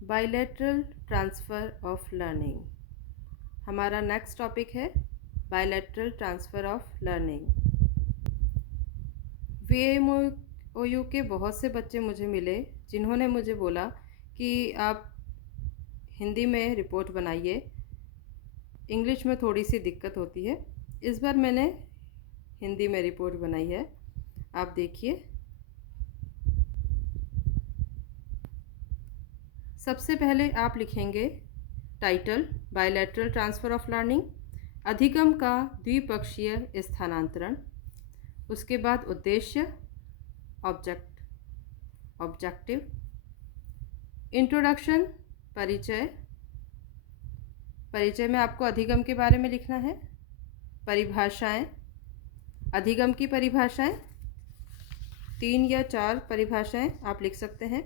Bilateral transfer of learning. हमारा next topic है bilateral transfer of learning. VMOU के बहुत से बच्चे मुझे मिले जिन्होंने मुझे बोला कि आप हिंदी में रिपोर्ट बनाइए, इंग्लिश में थोड़ी सी दिक्कत होती है। इस बार मैंने हिंदी में रिपोर्ट बनाई है, आप देखिए। सबसे पहले आप लिखेंगे title bilateral transfer of learning, अधिगम का द्विपक्षीय स्थानांतरण। उसके बाद उद्देश्य ऑब्जेक्टिव, इंट्रोडक्शन परिचय में आपको अधिगम के बारे में लिखना है। परिभाषाएं, अधिगम की परिभाषाएं 3 या 4 परिभाषाएं आप लिख सकते हैं।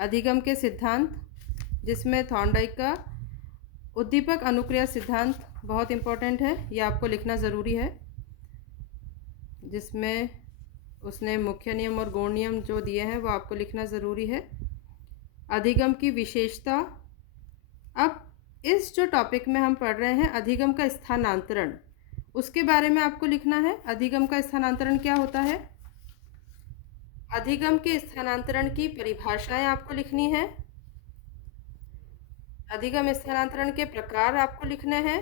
अधिगम के सिद्धांत, जिसमें थॉर्नडाइक का उद्दीपक अनुक्रिया सिद्धांत बहुत इम्पोर्टेंट है, ये आपको लिखना ज़रूरी है, जिसमें उसने मुख्य नियम और गौण नियम जो दिए हैं वो आपको लिखना ज़रूरी है। अधिगम की विशेषता, अब इस जो टॉपिक में हम पढ़ रहे हैं अधिगम का स्थानांतरण, उसके बारे में आपको लिखना है। अधिगम का स्थानांतरण क्या होता है, अधिगम के स्थानांतरण की परिभाषाएं आपको लिखनी है। अधिगम स्थानांतरण के प्रकार आपको लिखने हैं,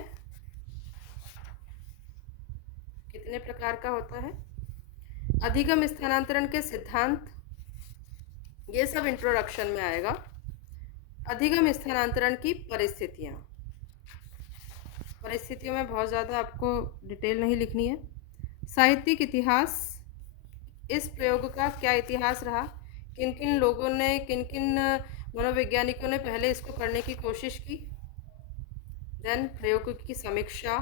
कितने प्रकार का होता है। अधिगम स्थानांतरण के सिद्धांत, ये सब इंट्रोडक्शन में आएगा। अधिगम स्थानांतरण की परिस्थितियों में बहुत ज़्यादा आपको डिटेल नहीं लिखनी है। साहित्यिक इतिहास, इस प्रयोग का क्या इतिहास रहा, किन किन लोगों ने, किन किन मनोवैज्ञानिकों ने पहले इसको करने की कोशिश की। देन प्रयोग की समीक्षा,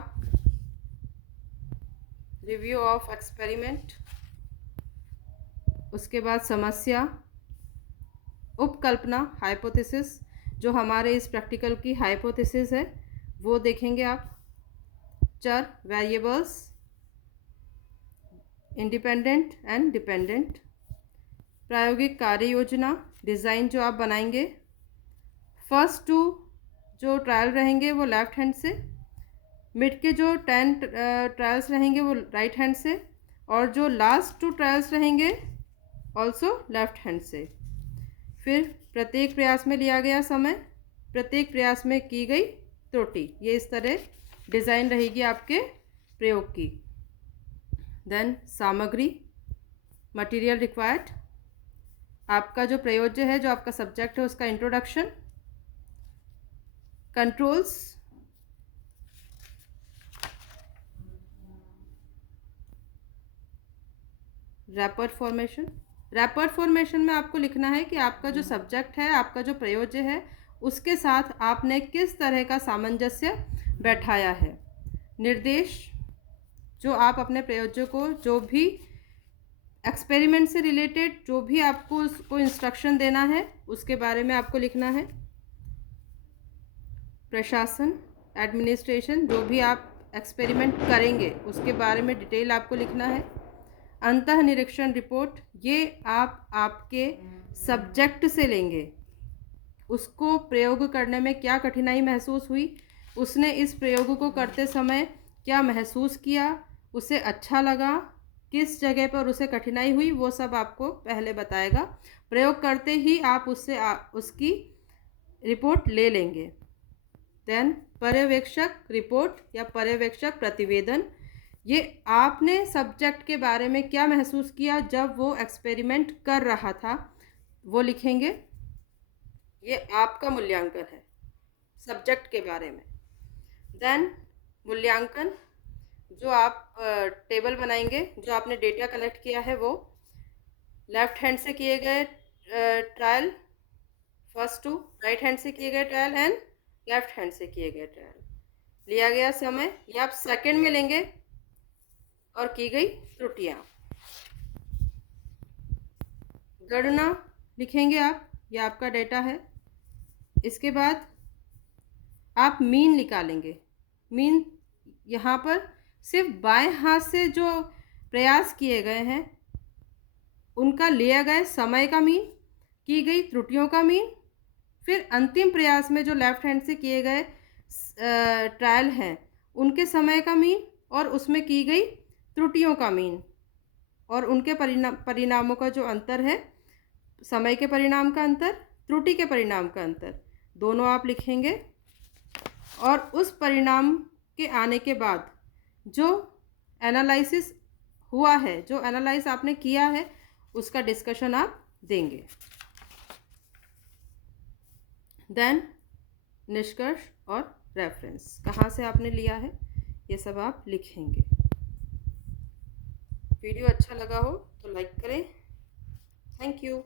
रिव्यू ऑफ एक्सपेरिमेंट। उसके बाद समस्या, उपकल्पना हाइपोथेसिस, जो हमारे इस प्रैक्टिकल की हाइपोथेसिस है वो देखेंगे आप। चर वेरिएबल्स, इंडिपेंडेंट एंड डिपेंडेंट। प्रायोगिक कार्य योजना, डिज़ाइन जो आप बनाएंगे। फर्स्ट 2 जो ट्रायल रहेंगे वो लेफ़्ट हैंड से, मिड के जो 10 ट्रायल्स रहेंगे वो राइट हैंड से, और जो लास्ट 2 ट्रायल्स रहेंगे ऑल्सो लेफ़्ट हैंड से। फिर प्रत्येक प्रयास में लिया गया समय, प्रत्येक प्रयास में की गई त्रुटि, ये इस तरह डिज़ाइन रहेगी आपके प्रयोग की। देन सामग्री, मटेरियल रिक्वायर्ड, आपका जो प्रयोज्य है, जो आपका सब्जेक्ट है, उसका इंट्रोडक्शन। कंट्रोल्स, रैपर्ड फॉर्मेशन में आपको लिखना है कि आपका जो सब्जेक्ट है, आपका जो प्रयोज्य है, उसके साथ आपने किस तरह का सामंजस्य बैठाया है। निर्देश, जो आप अपने प्रयोज्य को, जो भी एक्सपेरिमेंट से रिलेटेड जो भी आपको उसको इंस्ट्रक्शन देना है उसके बारे में आपको लिखना है। प्रशासन, एडमिनिस्ट्रेशन, जो भी आप एक्सपेरिमेंट करेंगे उसके बारे में डिटेल आपको लिखना है। अंतः निरीक्षण रिपोर्ट, ये आप आपके सब्जेक्ट से लेंगे, उसको प्रयोग करने में क्या कठिनाई महसूस हुई, उसने इस प्रयोग को करते समय क्या महसूस किया, उसे अच्छा लगा, किस जगह पर उसे कठिनाई हुई, वो सब आपको पहले बताएगा। प्रयोग करते ही आप उससे उसकी रिपोर्ट ले लेंगे। देन पर्यवेक्षक रिपोर्ट या पर्यवेक्षक प्रतिवेदन, ये आपने सब्जेक्ट के बारे में क्या महसूस किया जब वो एक्सपेरिमेंट कर रहा था, वो लिखेंगे। ये आपका मूल्यांकन है सब्जेक्ट के बारे में। देन मूल्यांकन, जो आप टेबल बनाएंगे, जो आपने डेटा कलेक्ट किया है, वो लेफ़्ट हैंड से किए गए ट्रायल, फर्स्ट 2 राइट हैंड से किए गए ट्रायल एंड लेफ़्ट हैंड से किए गए ट्रायल। लिया गया समय ये आप सेकंड में लेंगे, और की गई त्रुटियाँ। गणना लिखेंगे आप, ये आपका डेटा है। इसके बाद आप मीन निकालेंगे। मीन यहाँ पर सिर्फ बाएं हाथ से जो प्रयास किए गए हैं उनका लिया गया समय का मीन, की गई त्रुटियों का मीन फिर अंतिम प्रयास में जो लेफ्ट हैंड से किए गए ट्रायल हैं उनके समय का मीन और उसमें की गई त्रुटियों का मीन और उनके परिणामों का जो अंतर है, समय के परिणाम का अंतर, त्रुटि के परिणाम का अंतर, दोनों आप लिखेंगे। और उस परिणाम के आने के बाद जो एनालिसिस हुआ है, जो एनालाइज आपने किया है, उसका डिस्कशन आप देंगे। देन निष्कर्ष और रेफरेंस, कहाँ से आपने लिया है, ये सब आप लिखेंगे। वीडियो अच्छा लगा हो तो लाइक करें। Thank you.